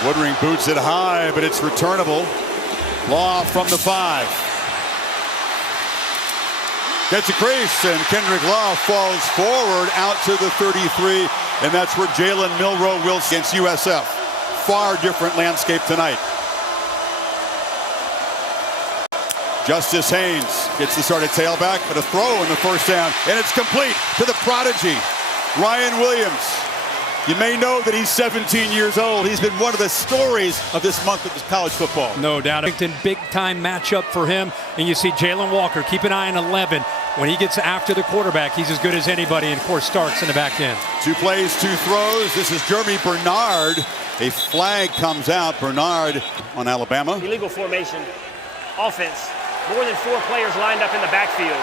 Woodring boots it high, but it's returnable. Law from the 5. Gets a crease, and Kendrick Law falls forward out to the 33, and that's where Jalen Milroe will against USF. Far different landscape tonight. Justice Haynes gets the start at tailback, but a throw in the first down, and it's complete to the prodigy, Ryan Williams. You may know that he's 17 years old. He's been one of the stories of this month of college football. No doubt. Big-time matchup for him. And you see Jalen Walker, keep an eye on 11. When he gets after the quarterback, he's as good as anybody, and, of course, starts in the back end. 2 plays, 2 throws. This is Jeremy Bernard. A flag comes out. Bernard on Alabama. Illegal formation. Offense. More than 4 players lined up in the backfield.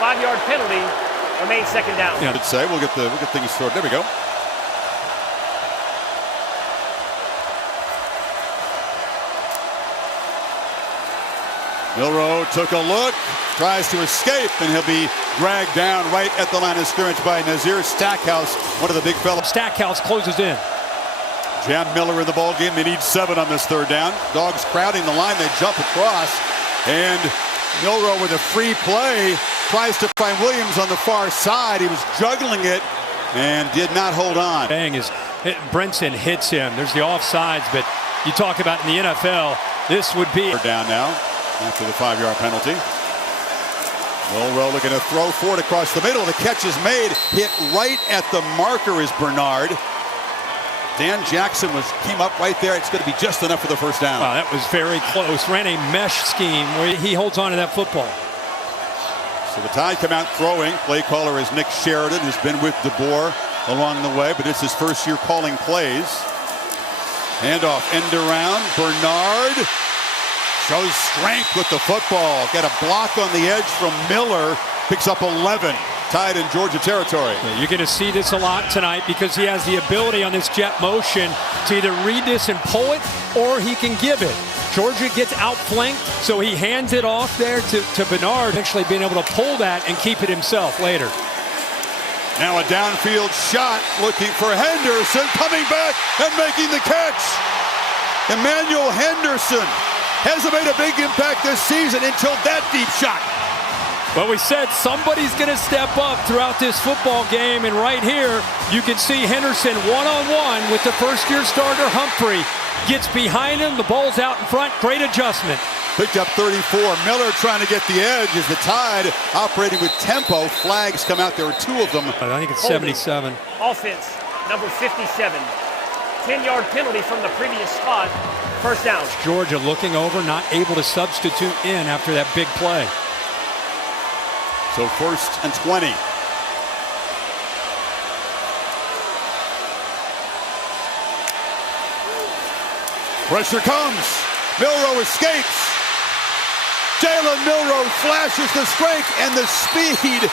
5-yard penalty. Remains second down. Yeah, I'd say we'll get things sorted. There we go. Milroe took a look, tries to escape, and he'll be dragged down right at the line of scrimmage by Nazir Stackhouse, one of the big fellows. Stackhouse closes in. Jam Miller in the ball game. They need 7 on this 3rd down. Dogs crowding the line. They jump across, and Milroe with a free play tries to find Williams on the far side. He was juggling it and did not hold on. Bang is Brinson hits him. There's the offsides, but you talk about in the NFL, this would be down now. After the 5-yard penalty. Milroe looking to throw forward across the middle. The catch is made. Hit right at the marker is Bernard. Dan Jackson came up right there. It's going to be just enough for the first down. Wow, that was very close. Ran a mesh scheme where he holds on to that football. So the Tide come out throwing. Play caller is Nick Sheridan, who's been with DeBoer along the way, but it's his first year calling plays. Handoff, end around. Bernard shows strength with the football. Got a block on the edge from Miller. Picks up 11. Tied in Georgia territory. Yeah, you're going to see this a lot tonight because he has the ability on this jet motion to either read this and pull it, or he can give it. Georgia gets outflanked, so he hands it off there to Bernard, actually being able to pull that and keep it himself later. Now a downfield shot looking for Henderson, coming back and making the catch. Emmanuel Henderson hasn't made a big impact this season until that deep shot. Well, we said somebody's going to step up throughout this football game, and right here you can see Henderson one-on-one with the first-year starter Humphrey. Gets behind him, the ball's out in front, great adjustment. Picked up 34. Miller trying to get the edge as the Tide operating with tempo. Flags come out, there are 2 of them. I think it's 77. Offense, number 57. 10-yard penalty from the previous spot. First down. Georgia looking over, not able to substitute in after that big play. So 1st and 20. Pressure comes. Milroe escapes. Jalen Milroe flashes the strength and the speed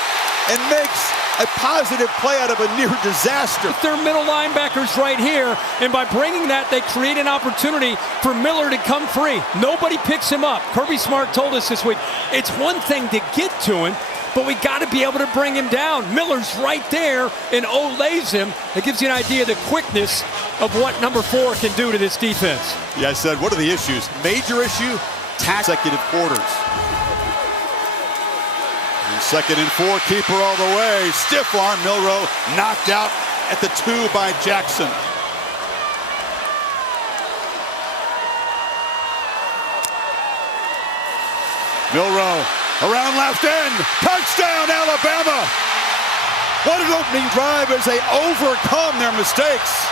and makes a positive play out of a near disaster. Their middle linebackers right here, and by bringing that, they create an opportunity for Miller to come free. Nobody picks him up. Kirby Smart told us this week, it's one thing to get to him, but we got to be able to bring him down. Miller's right there and olays him. That gives you an idea of the quickness of what number 4 can do to this defense. Yeah, I said, what are the issues? Major issue, consecutive quarters. 2nd and 4, keeper all the way. Stiff arm, Milroe knocked out at the 2 by Jackson. Milroe around left end. Touchdown, Alabama. What an opening drive as they overcome their mistakes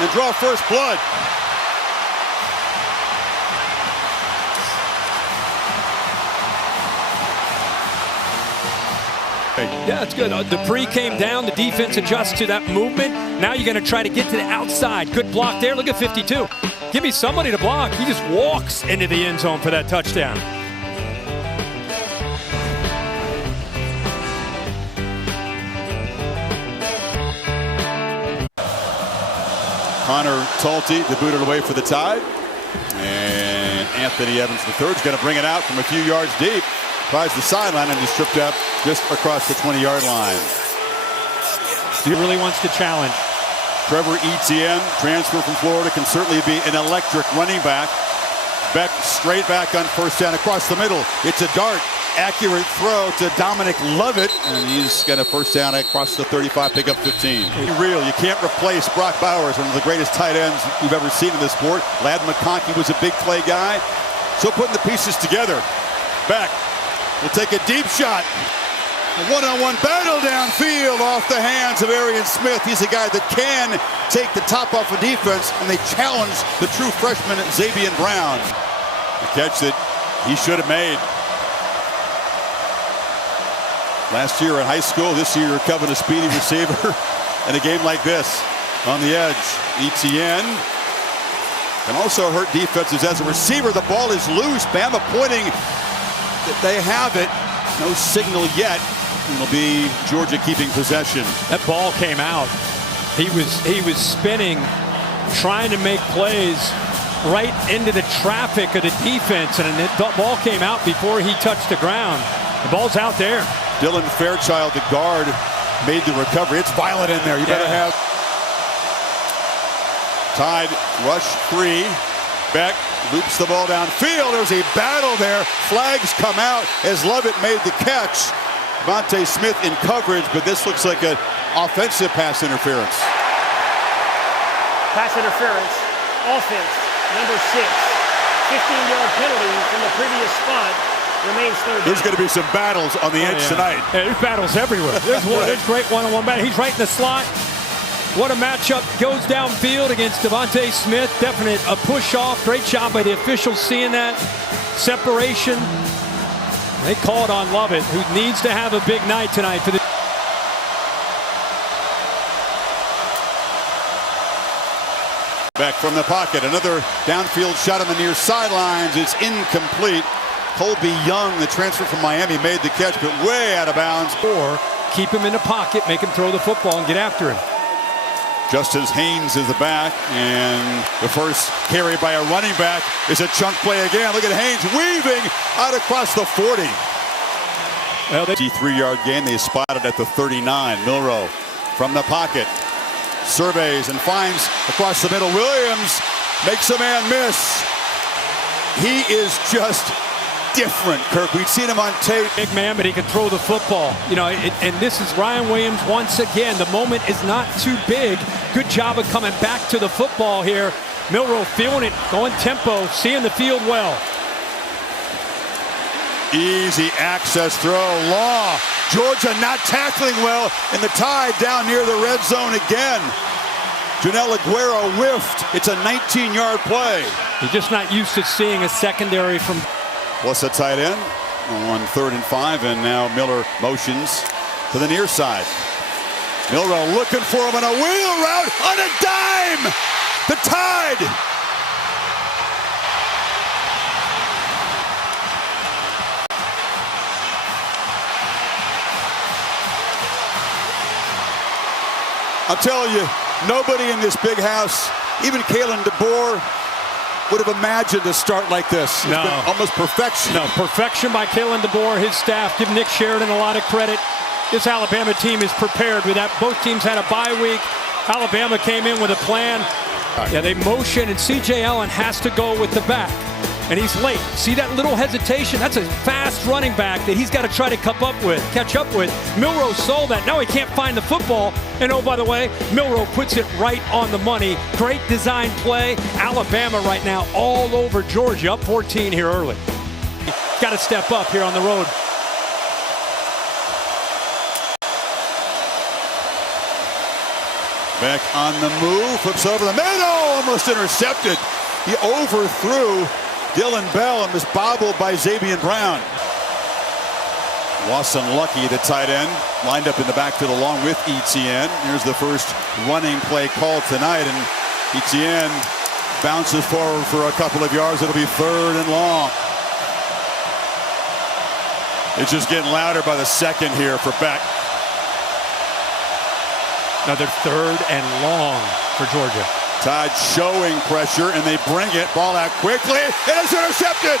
and draw first blood. Yeah, that's good. Dupree came down. The defense adjusts to that movement. Now you're going to try to get to the outside. Good block there. Look at 52. Give me somebody to block. He just walks into the end zone for that touchdown. Connor Talty debuted away for the Tide. And Anthony Evans III is going to bring it out from a few yards deep. Tries the sideline and is stripped up just across the 20-yard line. He really wants to challenge. Trevor Etienne, transfer from Florida, can certainly be an electric running back. Beck straight back on first down across the middle. It's a dart. Accurate throw to Dominic Lovett, and he's got a first down across the 35, pick up 15. Real, you can't replace Brock Bowers, one of the greatest tight ends you've ever seen in this sport. Ladd McConkey was a big play guy. So putting the pieces together. Beck will take a deep shot. A one-on-one battle downfield off the hands of Arian Smith. He's a guy that can take the top off of defense, and they challenge the true freshman Xavier Brown. A catch that he should have made. Last year in high school, this year Coven a speedy receiver in a game like this. On the edge, Etienne can also hurt defenses as a receiver. The ball is loose. Bama pointing that they have it. No signal yet. It'll be Georgia keeping possession. That ball came out. He was spinning, trying to make plays right into the traffic of the defense, and the ball came out before he touched the ground. The ball's out there. Dylan Fairchild, the guard, made the recovery. It's violent in there. You better have. Tide rush 3. Beck loops the ball downfield. There's a battle there. Flags come out as Lovett made the catch. Devontae Smith in coverage, but this looks like an offensive pass interference. Pass interference, offense, number 6. 15-yard penalty from the previous spot. Remains third down. There's going to be some battles on the edge tonight. Yeah, there's battles everywhere. There's great one-on-one battle. He's right in the slot. What a matchup. Goes downfield against Devontae Smith. Definite a push-off. Great job by the officials seeing that. Separation. They call it on Lovett, who needs to have a big night tonight for the. Back from the pocket. Another downfield shot on the near sidelines. It's incomplete. Colby Young, the transfer from Miami, made the catch, but way out of bounds. Or keep him in the pocket, make him throw the football, and get after him. Justice Haynes is the back, and the first carry by a running back is a chunk play again. Look at Haynes weaving out across the 40. Well, 53-yard gain. They spotted at the 39. Milroe from the pocket surveys and finds across the middle. Williams makes a man miss. He is just different, Kirk. We've seen him on tape. Big man, but he can throw the football. You know, and this is Ryan Williams once again. The moment is not too big. Good job of coming back to the football here. Milroe feeling it, going tempo, seeing the field well. Easy access throw. Law. Georgia not tackling well, and the Tide down near the red zone again. Janelle Aguero whiffed. It's a 19-yard play. He's just not used to seeing a secondary from. Plus a tight end on 3rd and 5, and now Miller motions to the near side. Milroe looking for him on a wheel route on a dime. The Tide. I'll tell you, nobody in this big house, even Kalen DeBoer, would have imagined a start like this. It's been almost perfection. No, perfection by Kalen DeBoer, his staff. Give Nick Sheridan a lot of credit. This Alabama team is prepared with that. Both teams had a bye week. Alabama came in with a plan. Yeah, they motion, and C.J. Allen has to go with the back. And he's late. See that little hesitation? That's a fast running back that he's got to try to catch up with. Milroe saw that. Now he can't find the football. And oh, by the way, Milroe puts it right on the money. Great design play. Alabama right now all over Georgia. Up 14 here early. Got to step up here on the road. Back on the move. Flips over the middle. Almost intercepted. He overthrew Dylan Bell and was bobbled by Xavier Brown. Lawson Lucky, the tight end, lined up in the backfield along with Etienne. Here's the first running play called tonight, and Etienne bounces forward for a couple of yards. It'll be 3rd and long. It's just getting louder by the second here for Beck. Another 3rd and long for Georgia. Tide showing pressure, and they bring it. Ball out quickly. It is intercepted.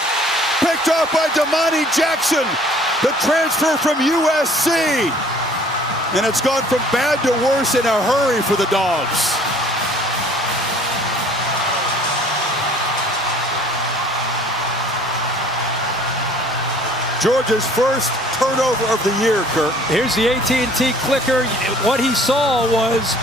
Picked off by Damani Jackson, the transfer from USC. And it's gone from bad to worse in a hurry for the Dogs. Georgia's first turnover of the year, Kirk. Here's the AT&T clicker. What he saw was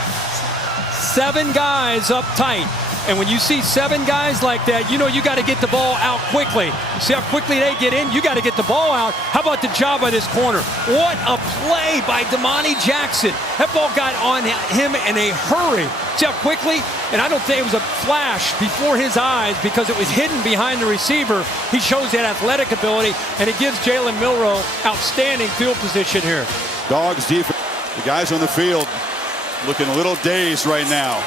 7 guys up tight. And when you see 7 guys like that, you know you got to get the ball out quickly. See how quickly they get in? You got to get the ball out. How about the job by this corner? What a play by Damani Jackson. That ball got on him in a hurry. See how quickly? And I don't think it was a flash before his eyes because it was hidden behind the receiver. He shows that athletic ability, and it gives Jalen Milroe outstanding field position here. Dogs defense. The guys on the field looking a little dazed right now.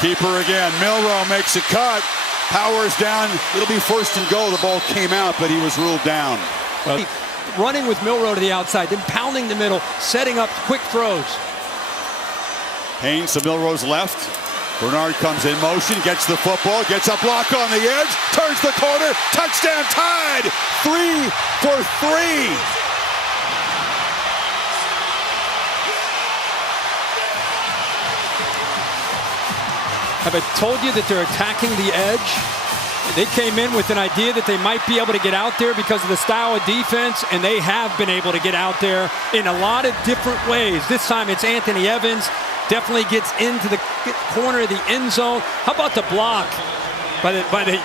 Keeper again. Milroe makes a cut. Powers down. It'll be first and goal. The ball came out, but he was ruled down. Well, running with Milroe to the outside, then pounding the middle, setting up quick throws. Haynes to Milroe's left. Bernard comes in motion, gets the football, gets a block on the edge, turns the corner, touchdown, tied. 3 for 3. Have I told you that they're attacking the edge? They came in with an idea that they might be able to get out there because of the style of defense, and they have been able to get out there in a lot of different ways. This time it's Anthony Evans. Definitely gets into the corner of the end zone. How about the block by the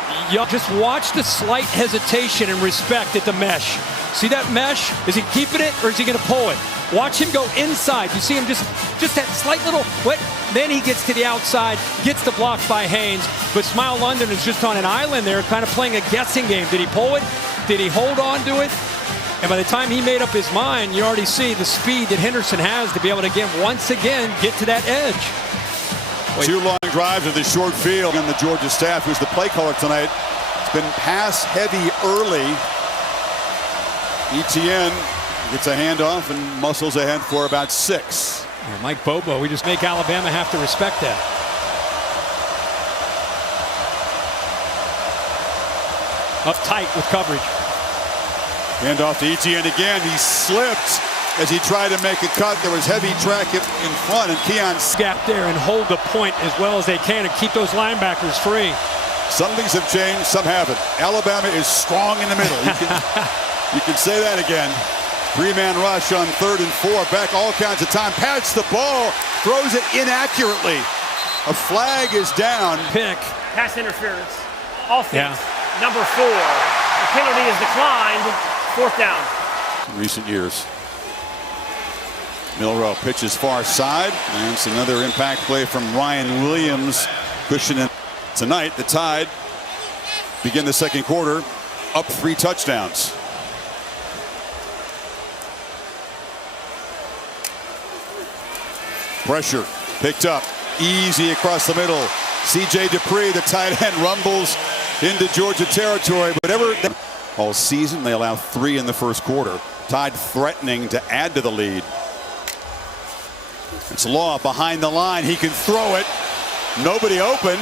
just watch the slight hesitation and respect at the mesh. See that mesh? Is he keeping it or is he going to pull it? Watch him go inside. You see him just that slight little what? Then he gets to the outside, gets the block by Haynes. But Smile London is just on an island there, kind of playing a guessing game. Did he pull it? Did he hold on to it? And by the time he made up his mind, you already see the speed that Henderson has to be able to once again get to that edge. Wait. 2 long drives of the short field, and the Georgia staff, who's the play caller tonight, it's been pass heavy early. Etienne gets a handoff and muscles ahead for about 6. Yeah, Mike Bobo, we just make Alabama have to respect that. Up tight with coverage. Handoff to Etienne again. He slipped as he tried to make a cut. There was heavy track in front, and Keon gap there and hold the point as well as they can and keep those linebackers free. Some things have changed, some haven't. Alabama is strong in the middle. You can say that again. 3-man rush on 3rd and 4. Back all kinds of time. Pats the ball. Throws it inaccurately. A flag is down. Pick. Pass interference. Offense. Number 4. The penalty is declined. 4th down. In recent years. Milroe pitches far side. And it's another impact play from Ryan Williams. Cushioning tonight. The Tide begin the second quarter up 3 touchdowns. Pressure picked up. Easy across the middle. C.J. Dupree, the tight end, rumbles into Georgia territory. Whatever. All season, they allow 3 in the first quarter. Tide threatening to add to the lead. It's Law behind the line. He can throw it. Nobody open.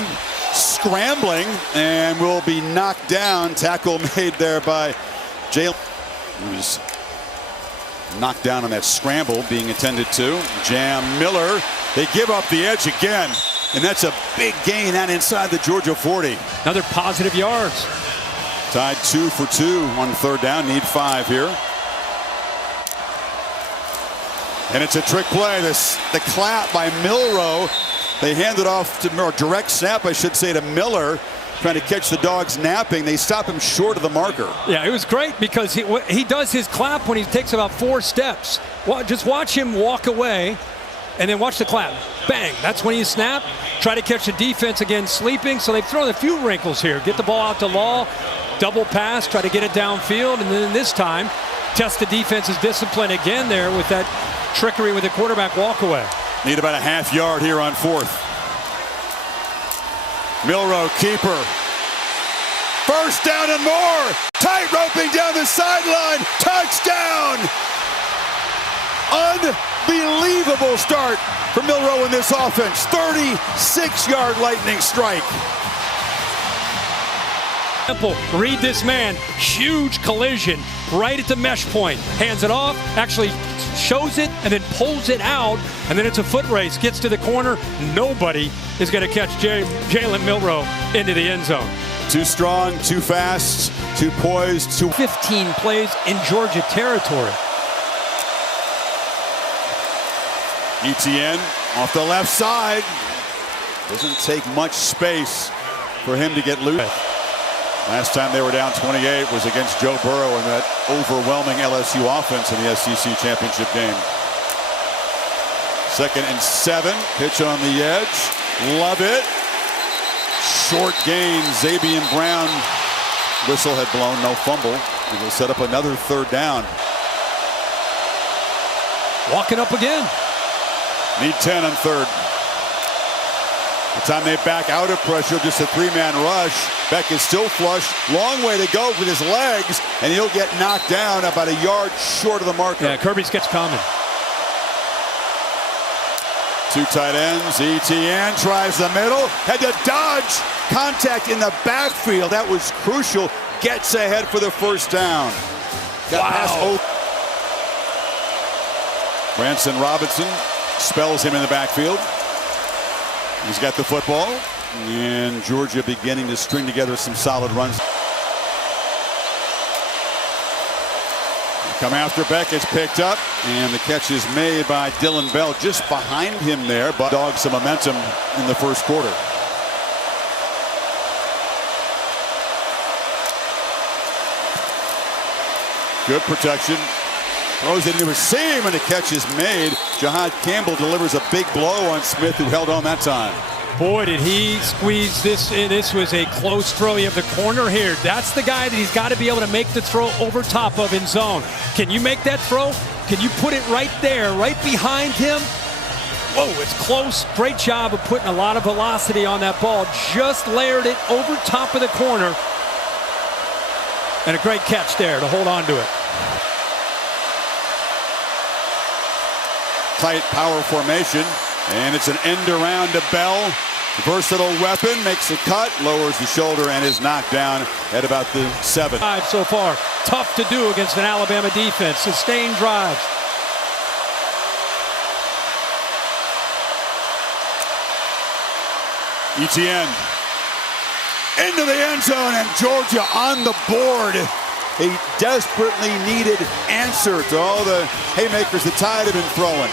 Scrambling and will be knocked down. Tackle made there by Jalen. Who's knocked down on that scramble being attended to. Jam Miller. They give up the edge again. And that's a big gain out inside the Georgia 40. Another positive yards. Tide 2 for 2 on 3rd down. Need 5 here. And it's a trick play. The clap by Milroe. They hand it off to direct snap, I should say, to Miller. Trying to catch the dogs napping. They stop him short of the marker. Yeah, it was great because he does his clap when he takes about 4 steps. Just watch him walk away and then watch the clap. Bang, that's when you snap. Try to catch the defense again sleeping. So they've thrown a few wrinkles here. Get the ball out to Law, double pass, try to get it downfield, and then this time test the defense's discipline again there with that trickery with the quarterback walk away. Need about a half yard here on 4th. Milroe, keeper. First down and more. Tight roping down the sideline. Touchdown. Unbelievable start for Milroe in this offense. 36-yard lightning strike. Read this man. Huge collision right at the mesh point. Hands it off, actually shows it, and then pulls it out. And then it's a foot race. Gets to the corner. Nobody is going to catch Jalen Milroe into the end zone. Too strong, too fast. Too poised, 15 plays in Georgia territory. ETN off the left side. Doesn't take much space for him to get loose. Last time they were down 28 was against Joe Burrow in that overwhelming LSU offense in the SEC championship game. 2nd and 7. Pitch on the edge. Love it. Short gain. Zabian Brown. Whistle had blown. No fumble. And he'll set up another 3rd down. Walking up again. Need 10 on 3rd. The time they back out of pressure, just a 3-man rush. Beck is still flush. Long way to go with his legs, and he'll get knocked down about a yard short of the marker. Yeah, Kirby's gets coming. 2 tight ends. ETN tries the middle. Had to dodge contact in the backfield. That was crucial. Gets ahead for the 1st down. Got past Branson Robinson spells him in the backfield. He's got the football, and Georgia beginning to string together some solid runs. Come after Beck, it's picked up, and the catch is made by Dylan Bell just behind him there, but dogs some momentum in the 1st quarter. Good protection. Throws it into a seam, and the catch is made. Jahad Campbell delivers a big blow on Smith, who held on that time. Boy, did he squeeze this in. This was a close throw. You have the corner here. That's the guy that he's got to be able to make the throw over top of in zone. Can you make that throw? Can you put it right there, right behind him? Whoa, it's close. Great job of putting a lot of velocity on that ball. Just layered it over top of the corner. And a great catch there to hold on to it. Tight power formation, and it's an end around to Bell. Versatile weapon, makes a cut, lowers the shoulder, and is knocked down at about the 7. 5 so far. Tough to do against an Alabama defense. Sustained drives. ETN into the end zone, and Georgia on the board. A desperately needed answer to all the haymakers the Tide have been throwing.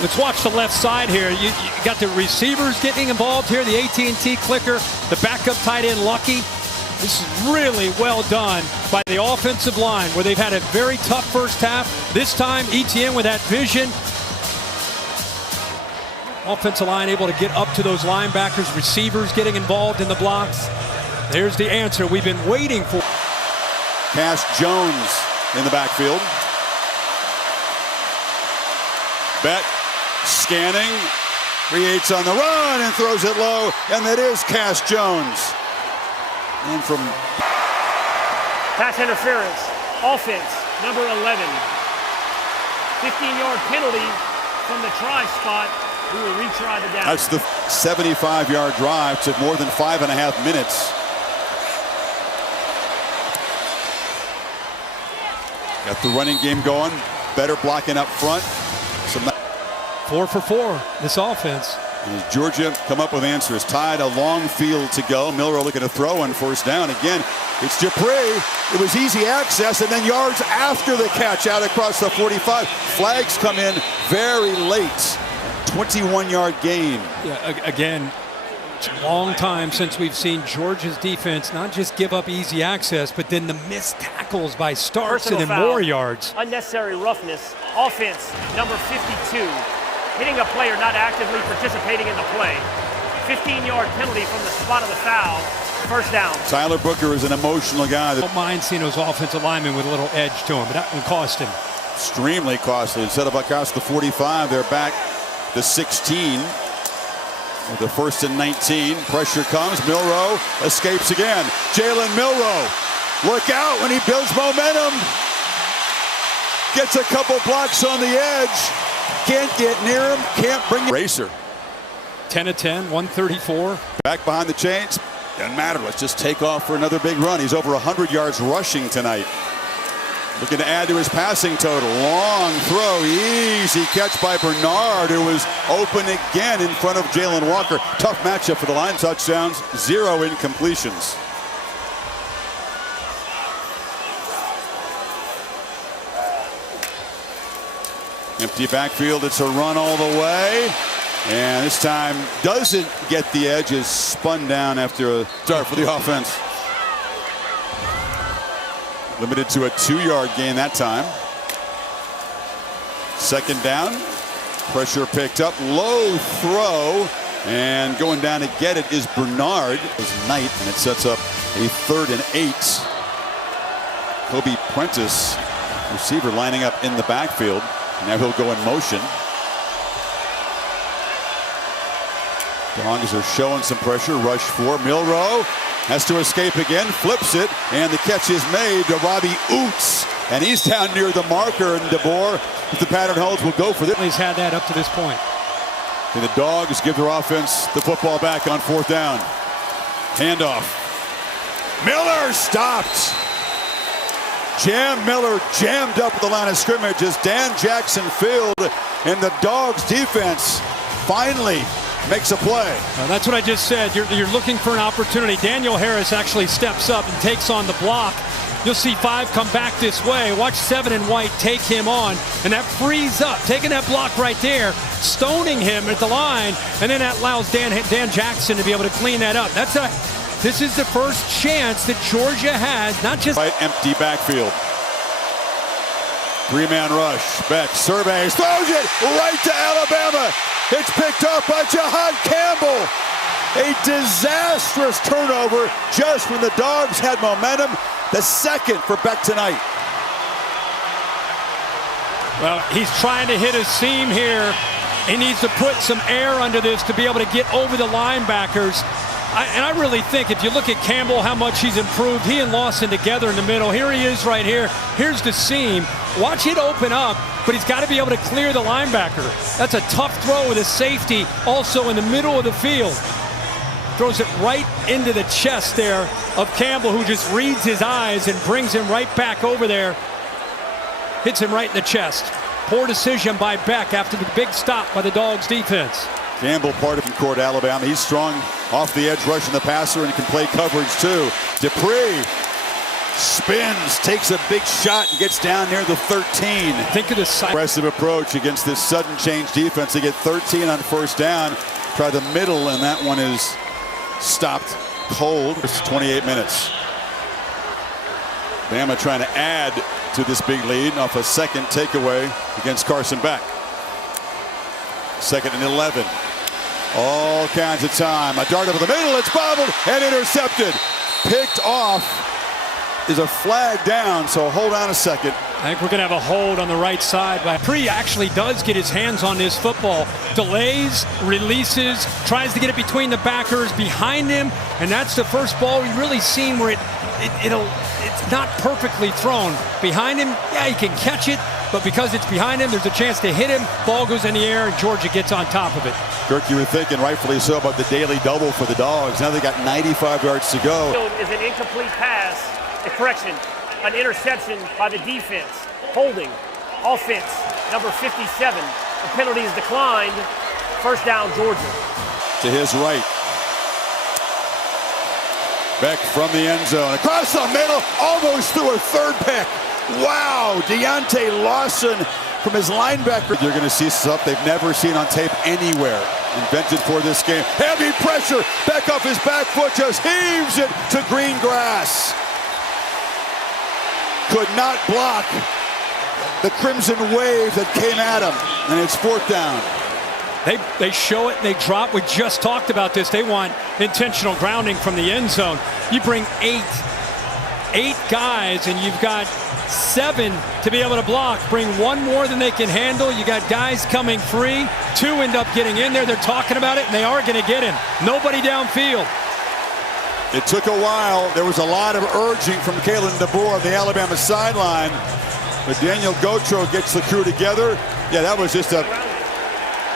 Let's watch the left side here. You got the receivers getting involved here, the AT&T clicker, the backup tight end Lucky. This is really well done by the offensive line, where they've had a very tough 1st half. This time, ETN with that vision. Offensive line able to get up to those linebackers, receivers getting involved in the blocks. There's the answer we've been waiting for. Cash Jones in the backfield. Beck scanning, creates on the run and throws it low, and that is Cash Jones. And from Pass interference, offense, number 11. 15-yard penalty from the try spot. We will retry the down. That's the 75-yard drive. Took more than 5.5 minutes. Got the running game going. Better blocking up front. 4 for 4, this offense. As Georgia come up with answers. Tied a long field to go. Milroe looking to throw on 1st down. Again, it's Dupree. It was easy access, and then yards after the catch out across the 45. Flags come in very late. 21-yard gain. Yeah, again, it's a long time since we've seen Georgia's defense not just give up easy access, but then the missed tackles by Starks and then more yards. Unnecessary roughness. Offense, number 52. Hitting a player not actively participating in the play. 15-yard penalty from the spot of the foul. 1st down. Tyler Booker is an emotional guy. I don't mind seeing those offensive linemen with a little edge to him, but that one cost him. Extremely costly. Instead of across the 45, they're back the 16. With the 1st and 19. Pressure comes. Milroe escapes again. Jalen Milroe. Look out when he builds momentum. Gets a couple blocks on the edge. Can't get near him. Can't bring him. Racer. 10 of 10, 134. Back behind the chains. Doesn't matter. Let's just take off for another big run. He's over 100 yards rushing tonight. Looking to add to his passing total. Long throw, easy catch by Bernard, who was open again in front of Jalen Walker. Tough matchup for the line. Touchdowns, 0 incompletions. Empty backfield, it's a run all the way. And this time doesn't get the edge, is spun down after a start for the offense. Limited to a 2-yard gain that time. Second down. Pressure picked up. Low throw. And going down to get it is Bernard. It's Knight, and it sets up a 3rd and 8. Kobe Prentice, receiver, lining up in the backfield. Now he'll go in motion. Dogs are showing some pressure. Rush 4. Milroe has to escape again, flips it, and the catch is made to Robbie Oots. And he's down near the marker, and DeBoer, if the pattern holds, will go for this. He's had that up to this point. And the Dogs give their offense the football back on 4th down. Handoff. Miller stopped. Miller jammed up at the line of scrimmage as Dan Jackson filled, and the Dogs defense finally makes a play. That's what I just said. You're looking for an opportunity. Daniel Harris actually steps up and takes on the block. You'll see 5 come back this way. Watch 7 and White take him on, and that frees up, taking that block right there, stoning him at the line, and then that allows Dan Jackson to be able to clean that up. This is the first chance that Georgia has, not just right, empty backfield. 3-man rush. Beck surveys, throws it right to Alabama. It's picked up by Jahan Campbell. A disastrous turnover just when the Dogs had momentum. The second for Beck tonight. Well, he's trying to hit a seam here. He needs to put some air under this to be able to get over the linebackers. And I really think if you look at Campbell, how much he's improved. He and Lawson together in the middle. Here he is right here. Here's the seam. Watch it open up, but he's got to be able to clear the linebacker. That's a tough throw with a safety also in the middle of the field. Throws it right into the chest there of Campbell, who just reads his eyes and brings him right back over there. Hits him right in the chest. Poor decision by Beck after the big stop by the Dogs defense. Campbell, part of the court, Alabama. He's strong off the edge, rushing the passer, and he can play coverage too. Dupree spins, takes a big shot, and gets down near the 13. Think of the side. Aggressive approach against this sudden change defense. They get 13 on 1st down. Try the middle, and that one is stopped cold. It's 28 minutes. Bama trying to add to this big lead off a second takeaway against Carson Beck. 2nd and 11. All kinds of time. A dart over the middle. It's bobbled and intercepted. Picked off. Is a flag down, so hold on a second. I think we're going to have a hold on the right side. Dupree actually does get his hands on this football. Delays, releases, tries to get it between the backers behind him, and that's the first ball we've really seen where it's not perfectly thrown. Behind him, yeah, he can catch it, but because it's behind him, there's a chance to hit him. Ball goes in the air, and Georgia gets on top of it. Kirk, you were thinking rightfully so about the daily double for the Dogs. Now they got 95 yards to go. Is an incomplete pass. Correction, an interception by the defense. Holding, offense, number 57. The penalty is declined. 1st down, Georgia. To his right. Beck from the end zone. Across the middle, almost through a 3rd pick. Wow, Deontay Lawson from his linebacker. You're going to see stuff they've never seen on tape anywhere. Invented for this game. Heavy pressure. Beck off his back foot, just heaves it to green grass. Could not block the crimson wave that came at him, and it's 4th down. They show it, they drop. We just talked about this. They want intentional grounding from the end zone. You bring 8 guys, and you've got 7 to be able to block. Bring 1 more than they can handle. You got guys coming free. 2 end up getting in there. They're talking about it, and they are going to get him. Nobody downfield. It took a while. There was a lot of urging from Kalen DeBoer on the Alabama sideline. But Daniel Gotro gets the crew together. Yeah, that was just an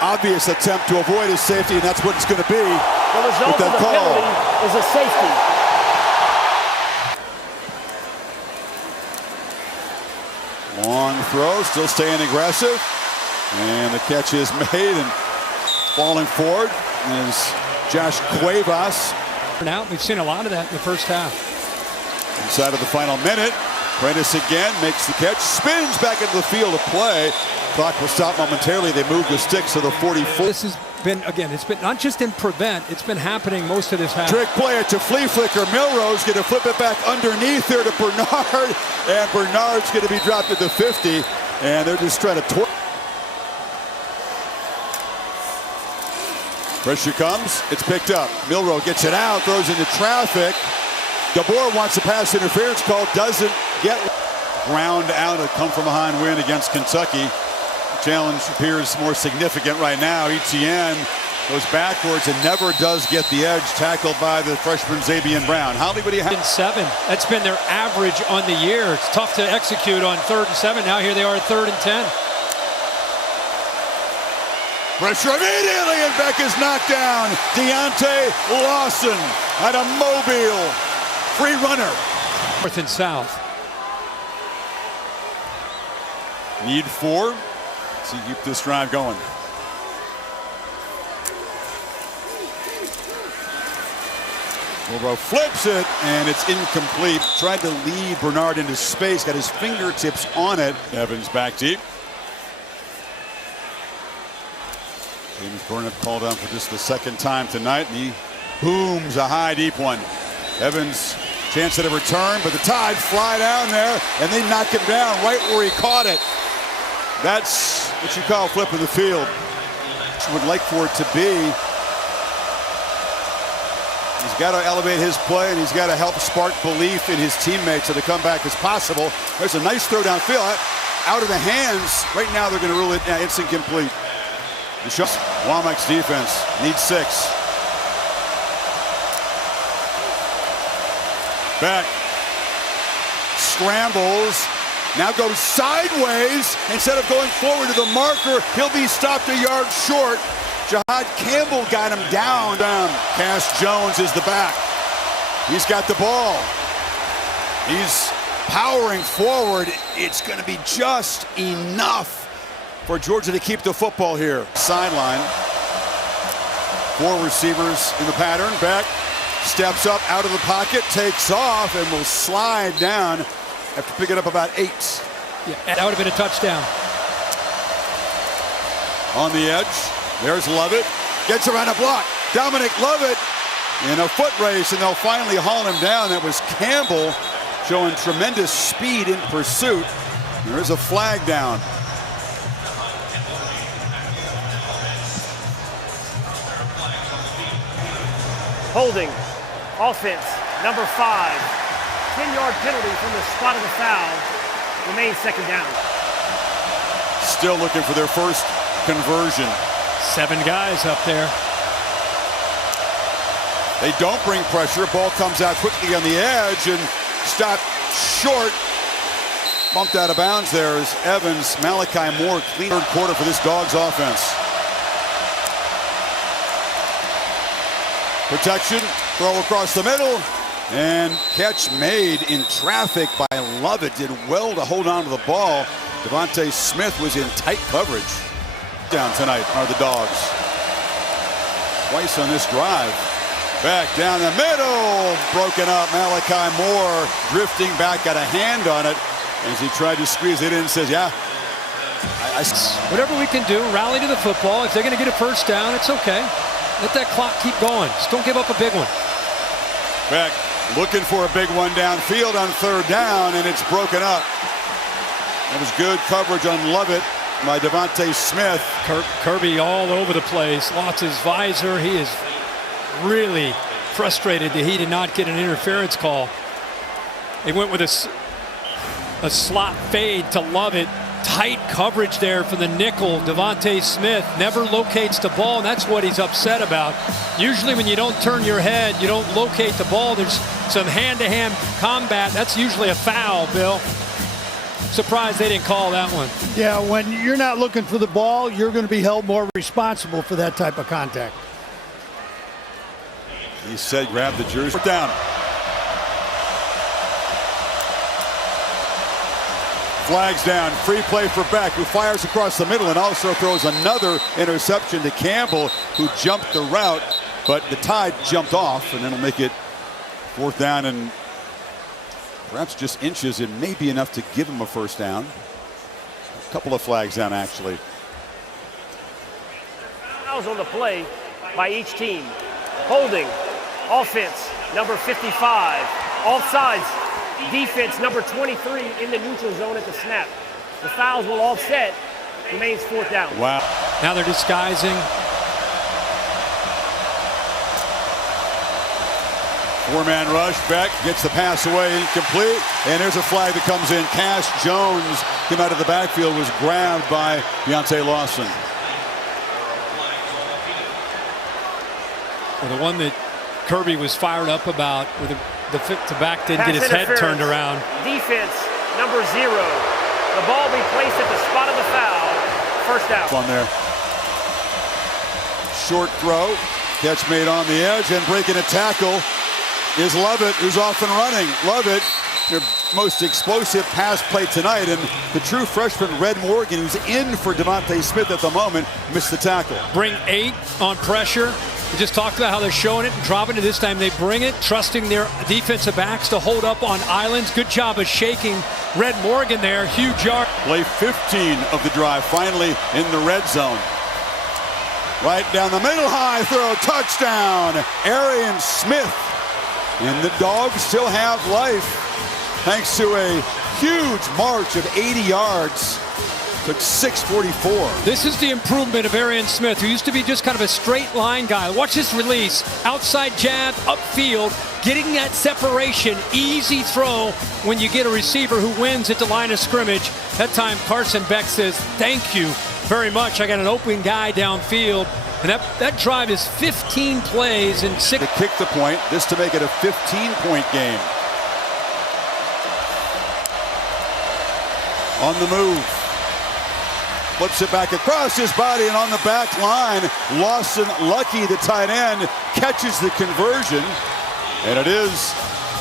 obvious attempt to avoid his safety, and that's what it's going to be. The result of the penalty is a safety. Long throw, still staying aggressive. And the catch is made, and falling forward is Josh Cuevas. Now we've seen a lot of that in the first half. Inside of the final minute, Prentice again makes the catch, spins back into the field of play. Clock will stop momentarily. They move the sticks to the 44. This has been, again, it's been not just in prevent, it's been happening most of this half. Trick play it to flea flicker. Milrose going to flip it back underneath there to Bernard, and Bernard's going to be dropped at the 50, and they're just trying to Pressure comes, it's picked up. Milroe gets it out, throws into traffic. DeBoer wants a pass interference call, doesn't get ground out. A come from behind win against Kentucky. The challenge appears more significant right now. Etienne goes backwards and never does get the edge, tackled by the freshman Xavier Brown. Holly, what do you have? 7. That's been their average on the year. It's tough to execute on 3rd and 7. Now here they are at 3rd and 10. Pressure immediately, and Beck is knocked down. Deontay Lawson at a Mobile. Free runner. North and south. Need 4. Let's see, keep this drive going. Milroe flips it, and it's incomplete. Tried to lead Bernard into space, got his fingertips on it. Evans back deep. James Burnett called on for just the 2nd time tonight, and he booms a high deep one. Evans chance at a return, but the Tide fly down there, and they knock him down right where he caught it. That's what you call flipping the field. Would like for it to be. He's got to elevate his play, and he's got to help spark belief in his teammates so the comeback is possible. There's a nice throw downfield, out of the hands. Right now they're going to rule it. It's incomplete. The shot. Womack's defense needs 6. Beck scrambles, now goes sideways. Instead of going forward to the marker, he'll be stopped a yard short. Jahad Campbell got him down. Cass Jones is the back. He's got the ball. He's powering forward. It's going to be just enough for Georgia to keep the football here. Sideline. 4 receivers in the pattern. Beck steps up out of the pocket, takes off, and will slide down after picking up about 8. Yeah, that would have been a touchdown. On the edge, there's Lovett. Gets around a block. Dominic Lovett in a foot race, and they'll finally haul him down. That was Campbell showing tremendous speed in pursuit. There is a flag down. Holding. Offense, number 5. 10-yard penalty from the spot of the foul. Remains 2nd down. Still looking for their first conversion. 7 guys up there. They don't bring pressure. Ball comes out quickly on the edge and stopped short. Bumped out of bounds there is Evans. Malachi Moore, clean 3rd quarter for this Dogs offense. Protection, throw across the middle, and catch made in traffic by Lovett. Did well to hold on to the ball. Devontae Smith was in tight coverage. Down tonight are the Dogs. Twice on this drive. Back down the middle, broken up. Malachi Moore drifting back, got a hand on it as he tried to squeeze it in. Says, yeah. Whatever we can do, rally to the football. If they're going to get a 1st down, it's okay. Let that clock keep going. Just don't give up a big one. Beck looking for a big one downfield on 3rd down, and it's broken up. That was good coverage on Lovett by Devontae Smith. Kirby all over the place. Lost his visor. He is really frustrated that he did not get an interference call. They went with a slot fade to Lovett. Tight coverage there for the nickel. Devontae Smith never locates the ball, and that's what he's upset about. Usually when you don't turn your head, you don't locate the ball, there's some hand-to-hand combat. That's usually a foul, Bill. Surprised they didn't call that one. Yeah, when you're not looking for the ball, you're going to be held more responsible for that type of contact. He said grab the jersey. Down. Flags down. Free play for Beck, who fires across the middle and also throws another interception to Campbell, who jumped the route, but the Tide jumped off, and it'll make it 4th down and perhaps just inches. It may be enough to give him a first down. A couple of flags down, actually. Fouls on the play by each team. Holding, offense, number 55. Offsides, defense, number 23 in the neutral zone at the snap. The fouls will offset. Remains 4th down. Wow. Now they're disguising. 4-man rush. Beck gets the pass away, incomplete, and there's a flag that comes in. Cash Jones came out of the backfield, was grabbed by Deontay Lawson. Well, the one that Kirby was fired up about, where the fit to back didn't get his head turned around. Defense, number 0. The ball be placed at the spot of the foul. First down. On there. Short throw. Catch made on the edge, and breaking a tackle is Lovett, who's off and running. Lovett, their most explosive pass play tonight, and the true freshman Red Morgan, who's in for Devontae Smith at the moment, missed the tackle. Bring 8 on pressure. We just talked about how they're showing it and dropping it. This time they bring it, trusting their defensive backs to hold up on islands. Good job of shaking Red Morgan there. Huge yard. Play 15 of the drive, finally in the red zone. Right down the middle, high throw, touchdown, Arian Smith. And the Dogs still have life thanks to a huge march of 80 yards. Took 6:44. This is the improvement of Arian Smith, who used to be just kind of a straight line guy. Watch this release. Outside jab, upfield, getting that separation. Easy throw when you get a receiver who wins at the line of scrimmage. That time Carson Beck says, thank you very much. I got an open guy downfield. And that drive is 15 plays and 6. To kick the point, this to make it a 15-point game. On the move. Flips it back across his body, and on the back line, Lawson Lucky, the tight end, catches the conversion. And it is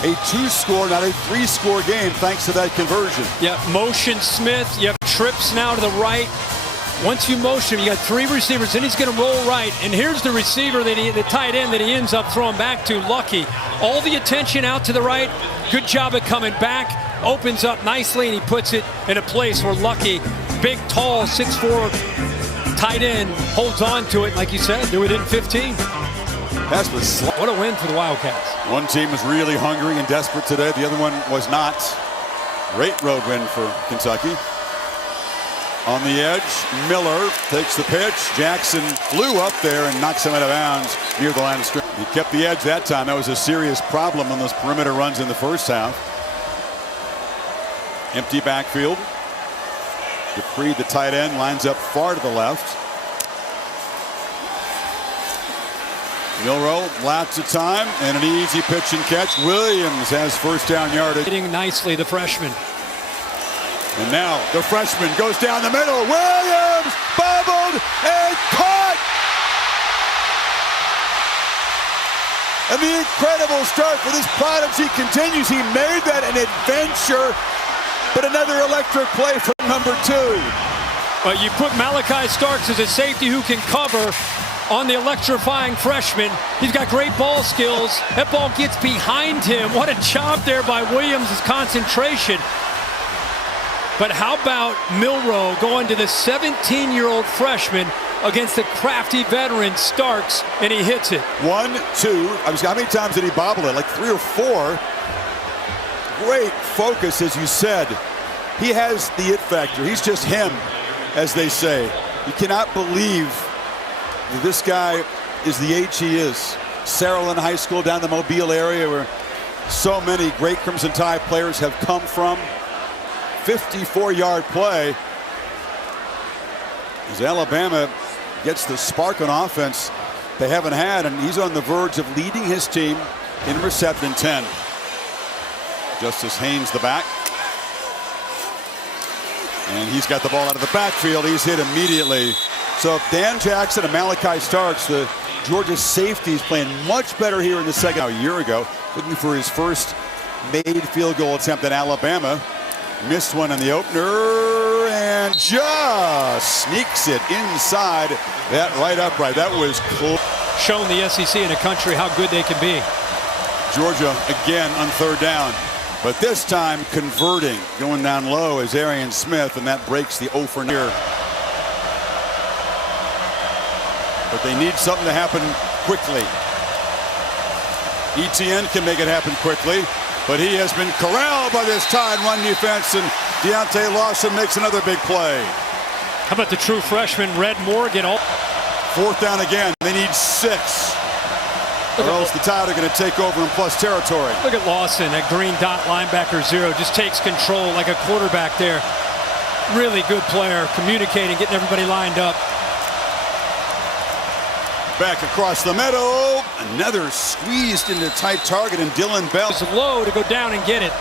a 2-score, not a 3-score game, thanks to that conversion. Yeah, motion Smith. You have trips now to the right. Once you motion him, you got 3 receivers, then he's going to roll right. And here's the receiver, the tight end that he ends up throwing back to, Lucky. All the attention out to the right. Good job of coming back. Opens up nicely, and he puts it in a place where Lucky, big, tall, 6'4" tight end, holds on to it. Like you said, they're within 15. What a win for the Wildcats. One team was really hungry and desperate today. The other one was not. Great road win for Kentucky. On the edge, Miller takes the pitch. Jackson flew up there and knocks him out of bounds near the line of scrimmage. He kept the edge that time. That was a serious problem on those perimeter runs in the first half. Empty backfield. Dupree, the tight end, lines up far to the left. Milroe, lots of time, and an easy pitch and catch. Williams has first down yardage. Hitting nicely, the freshman. And now the freshman goes down the middle. Williams bobbled and caught. And the incredible start for this prodigy continues. He made that an adventure, but another electric play from number 2. But you put Malachi Starks as a safety who can cover on the electrifying freshman. He's got great ball skills. That ball gets behind him. What a job there by Williams' concentration. But how about Milroe going to the 17-year-old freshman against the crafty veteran Starks, and he hits it. 1, 2. How many times did he bobble it? Like 3 or 4. Great focus, as you said. He has the it factor. He's just him, as they say. You cannot believe that this guy is the age he is. Saraland High School down the Mobile area, where so many great Crimson Tide players have come from. 54-yard play as Alabama gets the spark on offense they haven't had, and he's on the verge of leading his team in reception 10. Justice Haynes, the back. And he's got the ball out of the backfield. He's hit immediately. So Dan Jackson and Malachi Starks, the Georgia safeties, playing much better here in the second. A year ago, looking for his first made field goal attempt at Alabama. Missed one in the opener and just sneaks it inside that right upright. That was close. Shown the SEC in the country how good they can be. Georgia again on third down, but this time converting. Going down low is Arian Smith, and that breaks the 0 for near. But they need something to happen quickly. ETN can make it happen quickly, but he has been corralled by this tight run defense, and Deontay Lawson makes another big play. How about the true freshman, Red Morgan? Fourth down again. They need 6. Or else the Tide are going to take over in plus territory. Look at Lawson, that green dot linebacker 0, just takes control like a quarterback there. Really good player, communicating, getting everybody lined up. Back across the middle. Another squeezed into tight target, and Dylan Bell. It's low to go down and get it.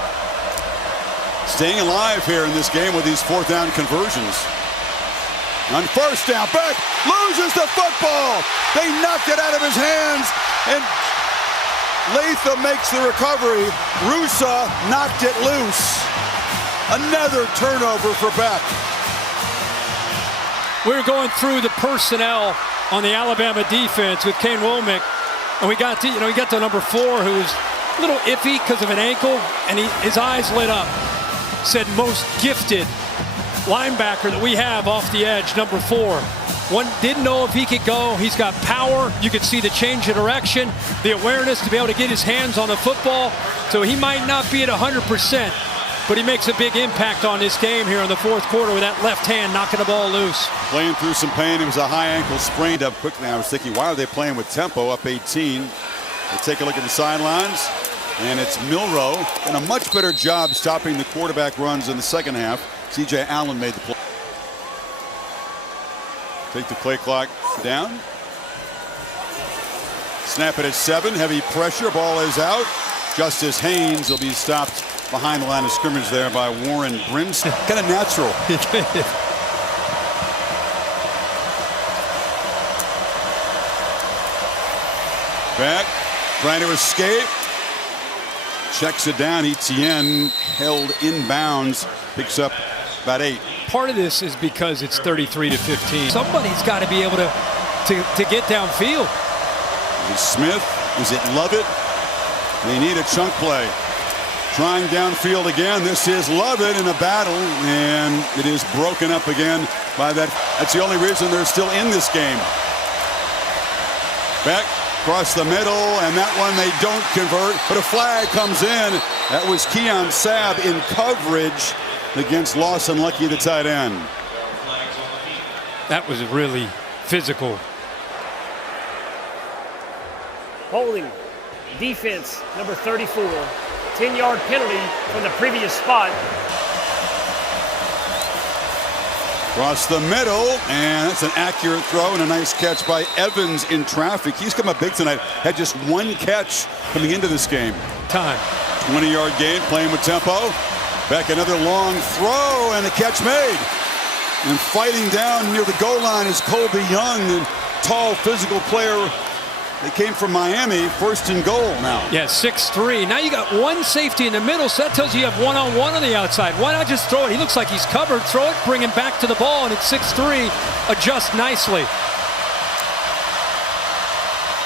Staying alive here in this game with these fourth down conversions. On first down, Beck loses the football. They knocked it out of his hands, and Latham makes the recovery. Rusa knocked it loose. Another turnover for Beck. We're going through the personnel on the Alabama defense with Kane Womack, and we got to number 4, who was a little iffy because of an ankle, and his eyes lit up. Said most gifted linebacker that we have off the edge, number 4. One didn't know if he could go. He's got power. You could see the change of direction, the awareness to be able to get his hands on the football. So he might not be at 100%, but he makes a big impact on this game here in the fourth quarter with that left hand knocking the ball loose. Playing through some pain. It was a high ankle sprained up quickly. I was thinking, why are they playing with tempo up 18? We'll take a look at the sidelines, and it's Milroe. And a much better job stopping the quarterback runs in the second half. C.J. Allen made the play. Take the play clock down. Snap it at 7. Heavy pressure. Ball is out. Justice Haynes will be stopped behind the line of scrimmage there by Warren Brimson. Kind of natural. Back. Trying to escape. Checks it down. ETN held inbounds. Picks up about 8. Part of this is because it's 33-15. Somebody's got to be able to get downfield. Is it Smith? Is it Lovett? They need a chunk play. Trying downfield again. This is Lovett in a battle, and it is broken up again by that. That's the only reason they're still in this game. Back across the middle, and that one they don't convert, but a flag comes in. That was Keon Sabb in coverage against Lawson Lucky, the tight end. That was really physical. Holding defense number 34. 10-yard penalty from the previous spot. Across the middle, and that's an accurate throw and a nice catch by Evans in traffic. He's come up big tonight. Had just 1 catch coming into this game. Time. 20-yard gain, playing with tempo. Back another long throw, and a catch made. And fighting down near the goal line is Colby Young, the tall physical player. They came from Miami, first and goal now. Yeah, 6'3". Now you got 1 safety in the middle, so that tells you have one-on-one on the outside. Why not just throw it? He looks like he's covered. Throw it, bring him back to the ball, and it's 6'3". Adjust nicely.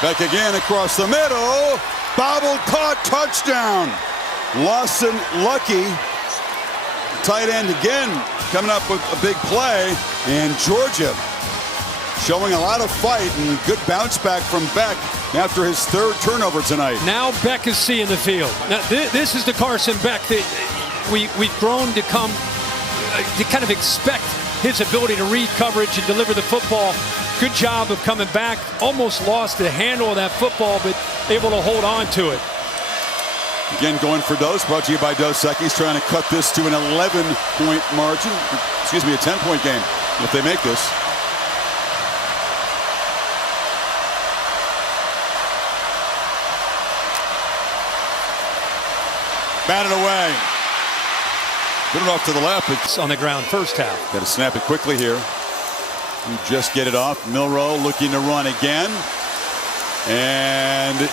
Back again across the middle. Bobble caught, touchdown. Lawson Lucky. Tight end again coming up with a big play, and Georgia showing a lot of fight and good bounce back from Beck after his 3rd turnover tonight. Now Beck is seeing the field. Now this is the Carson Beck that we've grown to come to kind of expect his ability to read coverage and deliver the football. Good job of coming back. Almost lost the handle of that football, but able to hold on to it. Again, going for Dos, brought to you by Dos Equis, trying to cut this to an 11-point margin. Excuse me, a 10-point game if they make this. Batted away. Put it off to the left. It's on the ground first half. Got to snap it quickly here. You just get it off. Milroe looking to run again. And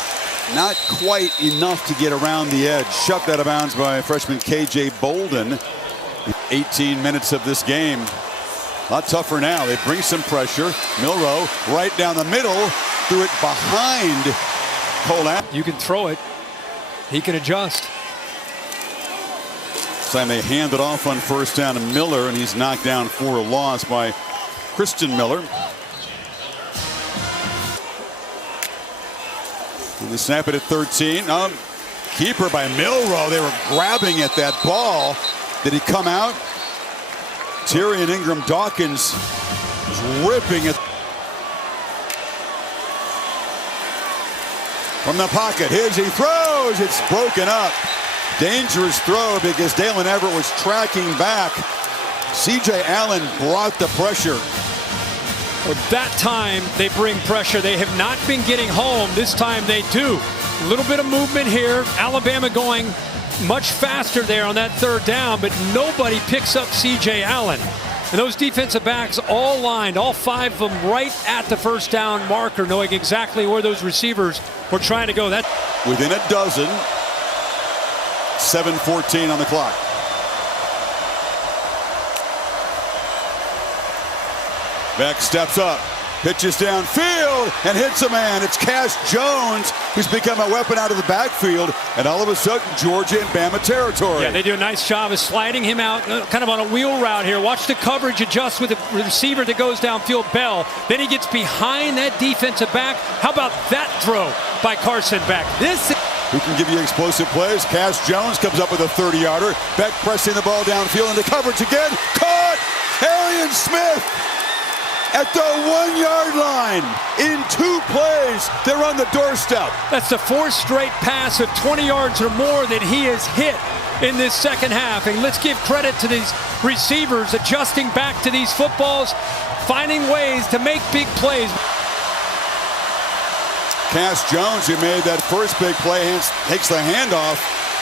not quite enough to get around the edge. Shoved out of bounds by freshman KJ Bolden. 18 minutes of this game. A lot tougher now. They bring some pressure. Milroe right down the middle, threw it behind Cole. You can throw it. He can adjust. This time they hand it off on first down to Miller, and he's knocked down for a loss by Christian Miller. And they snap it at 13. Keeper by Milroe. They were grabbing at that ball. Did he come out? Tyrion Ingram Dawkins is ripping it. From the pocket, he throws. It's broken up. Dangerous throw because Dalen Everett was tracking back. C.J. Allen brought the pressure. Well, that time they bring pressure. They have not been getting home. This time they do. A little bit of movement here. Alabama going much faster there on that third down, but nobody picks up C.J. Allen. And those defensive backs all lined, all 5 of them right at the first down marker, knowing exactly where those receivers were trying to go. That within a dozen. 7:14 on the clock. Beck steps up, pitches downfield, and hits a man. It's Cash Jones, who's become a weapon out of the backfield, and all of a sudden, Georgia in Bama territory. Yeah, they do a nice job of sliding him out, kind of on a wheel route here. Watch the coverage adjust with the receiver that goes downfield, Bell. Then he gets behind that defensive back. How about that throw by Carson Beck? Who can give you explosive plays? Cash Jones comes up with a 30-yarder. Beck pressing the ball downfield into coverage again. Caught! Arian Smith at the 1-yard line. In 2 plays, they're on the doorstep. That's the 4th straight pass of 20 yards or more that he has hit in this second half. And let's give credit to these receivers adjusting back to these footballs, finding ways to make big plays. Cash Jones, who made that first big play, takes the handoff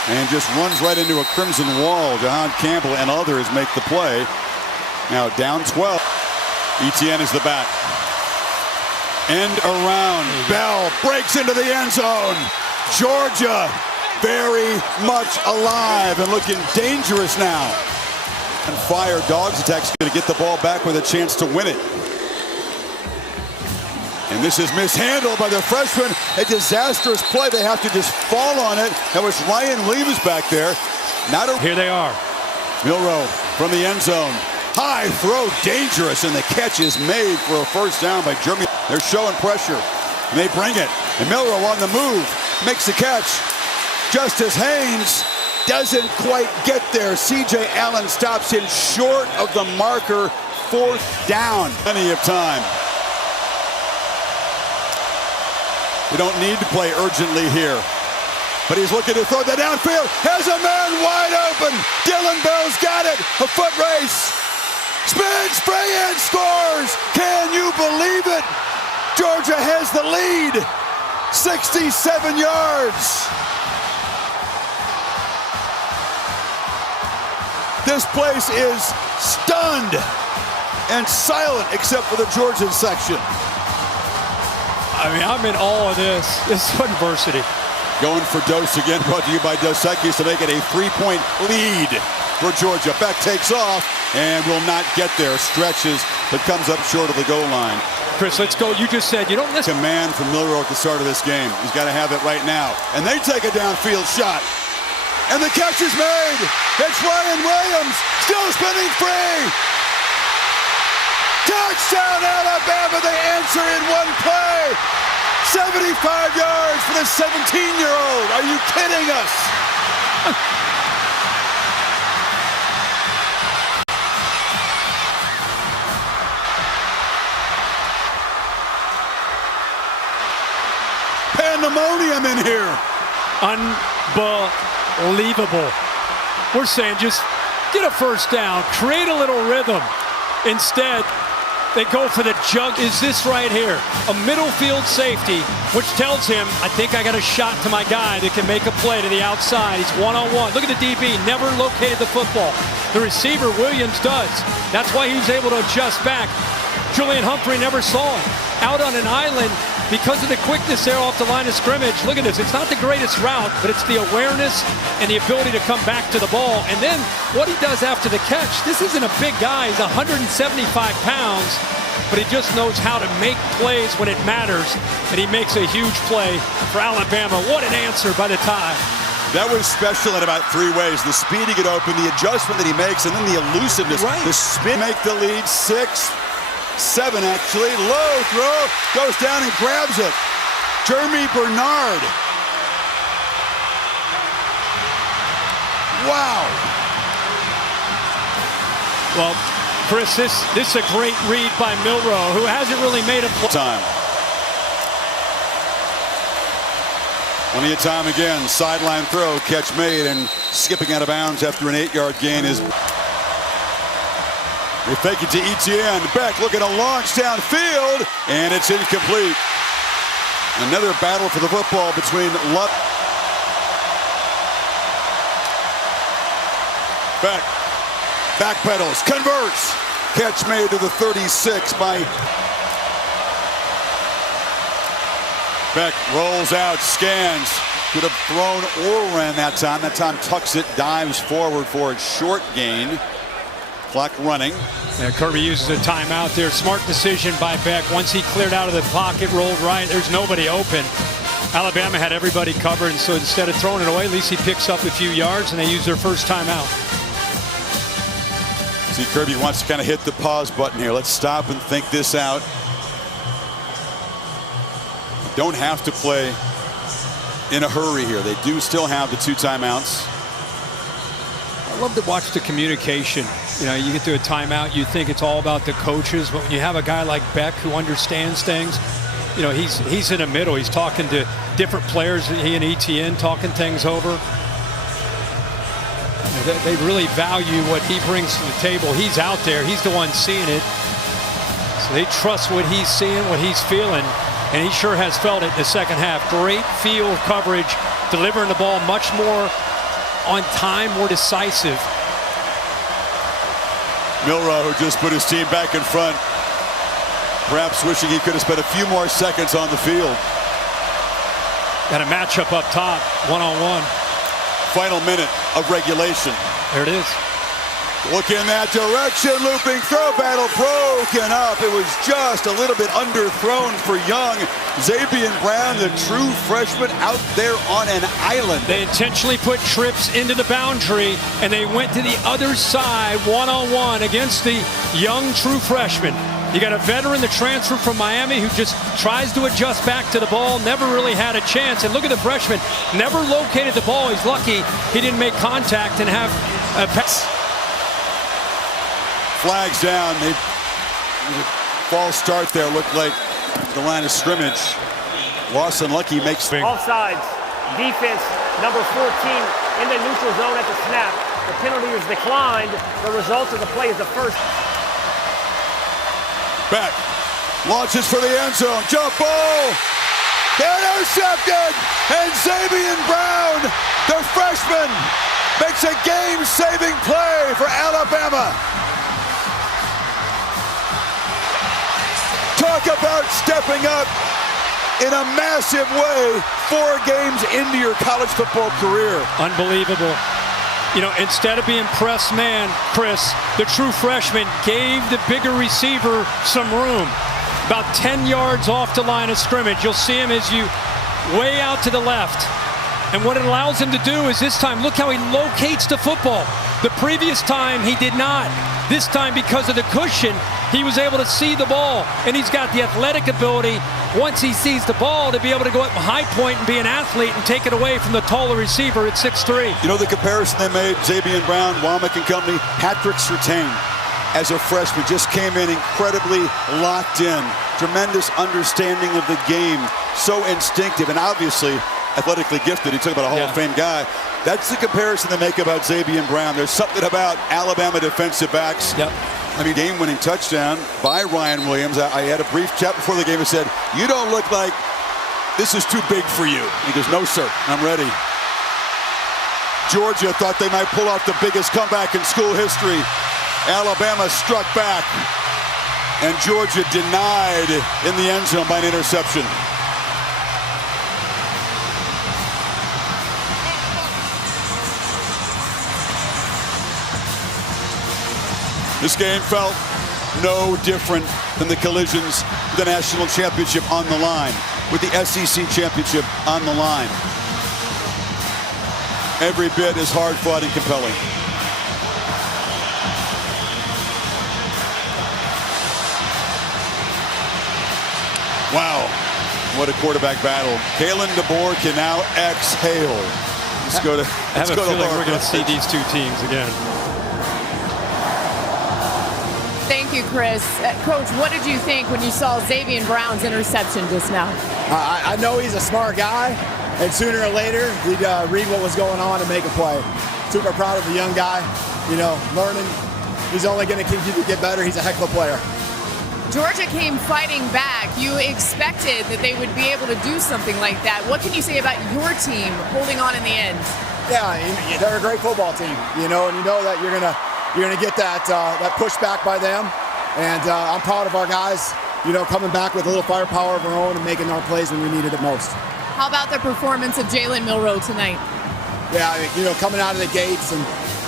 and just runs right into a crimson wall. Jahan Campbell and others make the play. Now down 12. Etienne is the back. End around. Bell breaks into the end zone. Georgia very much alive and looking dangerous now. And fire dogs attack's going to get the ball back with a chance to win it. And this is mishandled by the freshman. A disastrous play. They have to just fall on it. That was Ryan Williams back there. Here they are. Milroe from the end zone. High throw, dangerous, and the catch is made for a first down by Jeremy. They're showing pressure, and they bring it. And Milroe on the move, makes the catch. Justice Haynes doesn't quite get there. C.J. Allen stops him short of the marker. 4th down. Plenty of time. We don't need to play urgently here. But he's looking to throw that downfield. Has a man wide open. Dylan Bell's got it. A foot race. Spins, spray, and scores. Can you believe it? Georgia has the lead. 67 yards. This place is stunned and silent except for the Georgia section. I mean, I'm in awe of this. This is adversity. Going for Dose again, brought to you by Dos Equis to make it a 3-point lead for Georgia. Beck takes off and will not get there. Stretches, but comes up short of the goal line. Chris, let's go. You just said you don't listen. Command from Milroe at the start of this game. He's got to have it right now. And they take a downfield shot. And the catch is made. It's Ryan Williams, still spinning free. Touchdown Alabama, they answer in one play. 75 yards for the 17-year-old. Are you kidding us? Pandemonium in here. Unbelievable. We're saying just get a first down, create a little rhythm. Instead, they go for the jug. Is this right here? A middle field safety, which tells him, I think I got a shot to my guy that can make a play to the outside. He's one-on-one. Look at the DB, never located the football. The receiver, Williams, does. That's why he was able to adjust back. Julian Humphrey never saw him. Out on an island, because of the quickness there off the line of scrimmage. Look at this. It's not the greatest route, but it's the awareness and the ability to come back to the ball. And then what he does after the catch, this isn't a big guy. He's 175 pounds, but he just knows how to make plays when it matters. And he makes a huge play for Alabama. What an answer by the Tide. That was special in about 3 ways. The speed to get open, the adjustment that he makes, and then the elusiveness. Right. The spin make the lead 6-7 actually. Low throw, goes down and grabs it. Jeremy Bernard. Wow. Well, Chris, this is a great read by Milroe, who hasn't really made a play. Time. Plenty of time again. Sideline throw, catch made, and skipping out of bounds after an 8-yard gain is. They fake it to Etienne. Beck looking to launch downfield, and it's incomplete. Another battle for the football between Luck. Beck backpedals, converts. Catch made to the 36 by Beck. Rolls out, scans. Could have thrown or ran that time. That time tucks it, dives forward for a short gain. Clock running. Yeah, Kirby uses a timeout there. Smart decision by Beck. Once he cleared out of the pocket, rolled right, there's nobody open. Alabama had everybody covered, and so instead of throwing it away, at least he picks up a few yards, and they use their first timeout. See, Kirby wants to kind of hit the pause button here. Let's stop and think this out. Don't have to play in a hurry here. They do still have the 2 timeouts. I love to watch the communication. You know, you get to a timeout, you think it's all about the coaches, but when you have a guy like Beck who understands things, you know, he's in the middle. He's talking to different players. He and Etienne talking things over. They really value what he brings to the table. He's out there. He's the one seeing it. So they trust what he's seeing, what he's feeling. And he sure has felt it in the second half. Great field coverage, delivering the ball much more on time, more decisive. Milroe, who just put his team back in front, perhaps wishing he could have spent a few more seconds on the field. Got a matchup up top, one-on-one. Final minute of regulation. There it is. Look in that direction, looping throw, battle broken up. It was just a little bit underthrown for Young. Zabian Brown, the true freshman, out there on an island. They intentionally put trips into the boundary, and they went to the other side, one-on-one against the young true freshman. You got a veteran, the transfer from Miami, who just tries to adjust back to the ball, never really had a chance. And look at the freshman, never located the ball. He's lucky he didn't make contact and have a pass. Flags down. They false start there. Looked like the line of scrimmage. Lawson Lucky makes Offsides. Defense number 14 in the neutral zone at the snap. The penalty is declined. The result of the play is the first. Back. Launches for the end zone. Jump ball. Intercepted. And Zabian Brown, the freshman, makes a game-saving play for Alabama. Talk about stepping up in a massive way 4 games into your college football career. Unbelievable. You know, instead of being press man, Chris, the true freshman gave the bigger receiver some room. About 10 yards off the line of scrimmage. You'll see him as you way out to the left. And what it allows him to do is this time, look how he locates the football. The previous time he did not. This time, because of the cushion, he was able to see the ball. And he's got the athletic ability, once he sees the ball, to be able to go up high point and be an athlete and take it away from the taller receiver at 6'3". You know the comparison they made, Zabian Brown, Womack and company, Patrick Surtain as a freshman just came in incredibly locked in. Tremendous understanding of the game. So instinctive and obviously athletically gifted. He took about a Hall of Fame guy. That's the comparison they make about Zabian Brown. There's something about Alabama defensive backs. Yep. I mean, game-winning touchdown by Ryan Williams. I had a brief chat before the game and said, "You don't look like this is too big for you." He goes, "No, sir, I'm ready." Georgia thought they might pull off the biggest comeback in school history. Alabama struck back, and Georgia denied in the end zone by an interception. This game felt no different than the collisions with the national championship on the line, with the SEC championship on the line. Every bit as hard-fought and compelling. Wow, what a quarterback battle. Kalen DeBoer can now exhale. Let's go to. I have a feeling we're going to see these two teams again. Thank you, Chris. Coach, what did you think when you saw Xavier Brown's interception just now? I know he's a smart guy, and sooner or later he'd read what was going on and make a play. Super proud of the young guy, learning. He's only going to continue to get better. He's a heck of a player. Georgia came fighting back. You expected that they would be able to do something like that. What can you say about your team holding on in the end? Yeah, they're a great football team, and you know that you're gonna get that pushback by them. And I'm proud of our guys, coming back with a little firepower of our own and making our plays when we needed it most. How about the performance of Jalen Milroe tonight? Yeah, coming out of the gates, and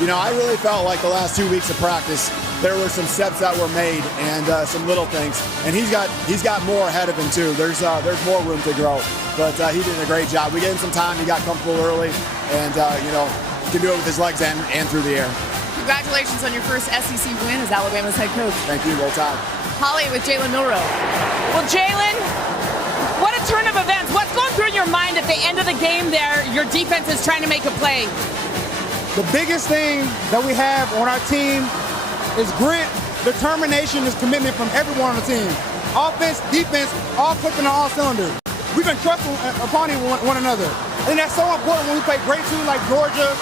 I really felt like the last 2 weeks of practice, there were some steps that were made and some little things, and he's got more ahead of him too. There's more room to grow, but he did a great job. We gave him some time. He got comfortable early, and can do it with his legs and through the air. Congratulations on your first SEC win as Alabama's head coach. Thank you, roll tide. Holly with Jalen Milroe. Well, Jalen, what a turn of events. What's going through your mind at the end of the game there? Your defense is trying to make a play. The biggest thing that we have on our team is grit, determination, is commitment from everyone on the team. Offense, defense, all clicking on all cylinders. We've been trusting upon one another. I think that's so important when we play great teams like Georgia.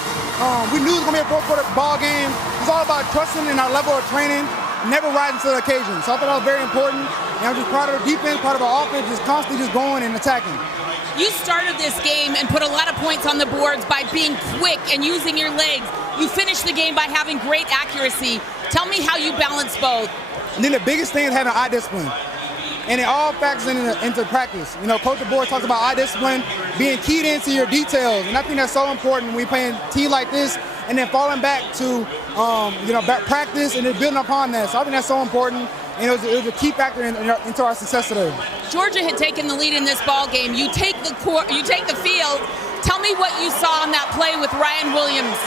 We knew it was going to be a fourth-quarter ball game. It's all about trusting in our level of training, never rising to the occasion. So I thought that was very important. And I'm just proud of the defense, proud of our offense, just constantly just going and attacking. You started this game and put a lot of points on the boards by being quick and using your legs. You finished the game by having great accuracy. Tell me how you balance both. And then the biggest thing is having eye discipline. And it all factors into practice. Coach DeBoer talks about eye discipline, being keyed into your details. And I think that's so important when we play a team like this, and then falling back to, back practice and then building upon that. So I think that's so important. And it was a key factor into our success today. Georgia had taken the lead in this ball game. You take the field. Tell me what you saw on that play with Ryan Williams.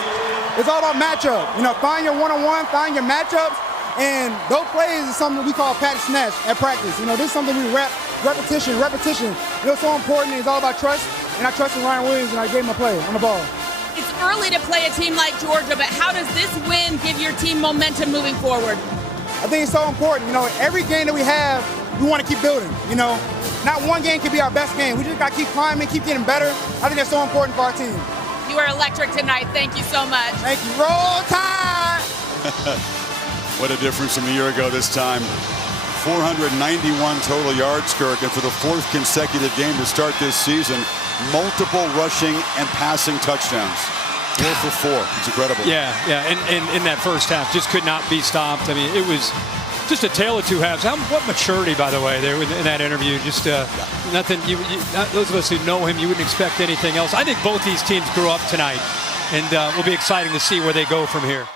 It's all about matchup. Find your one-on-one, find your matchups, and those plays is something we call pat snatch at practice. This is something we repetition. It's so important. It's all about trust, and I trusted Ryan Williams, and I gave him a play on the ball. It's early to play a team like Georgia, but how does this win give your team momentum moving forward? I think it's so important. Every game that we have, we want to keep building. Not one game can be our best game. We just got to keep climbing, keep getting better. I think that's so important for our team. You are electric tonight. Thank you so much. Thank you. Roll Tide! What a difference from a year ago this time. 491 total yards, Kirk, and for the fourth consecutive game to start this season, multiple rushing and passing touchdowns. 4 for 4. It's incredible. Yeah, and in that first half, just could not be stopped. I mean, it was just a tale of two halves. What maturity, by the way, there in that interview. Just nothing. Those of us who know him, you wouldn't expect anything else. I think both these teams grew up tonight, and will be exciting to see where they go from here.